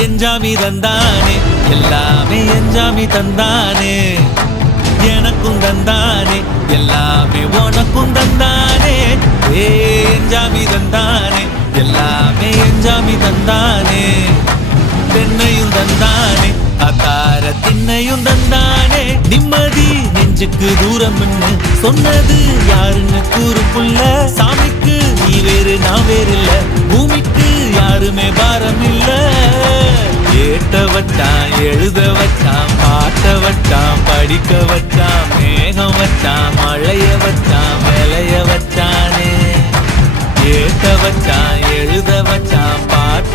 எஞ்சாமி தந்தானே எல்லாமே எஞ்சாமி தந்தானே எனக்கும் தந்தானே எல்லாமே உனக்கும் தந்தானே எஞ்சாமி தந்தானே எல்லாமே எஞ்சாமி தந்தானே தென்னையும் தந்தானே அகார திண்ணையும் தந்தானே நிம்மதி நெஞ்சுக்கு தூரம் சொன்னது யாருன்னு கூறு புள்ள சாமிக்கு நீ வேறு நான் வேறு இல்ல பூமிக்கு யாருமே பாரம் இல்ல ஏட்ட வச்சான் எழுத வச்சான் பாட்ட வச்சான் படிக்க வச்சான் மேகம் வச்சான் மழைய வச்சான் விளைய வச்சானே ஏட்ட வச்சான் எழுத வச்சான் பாட்ட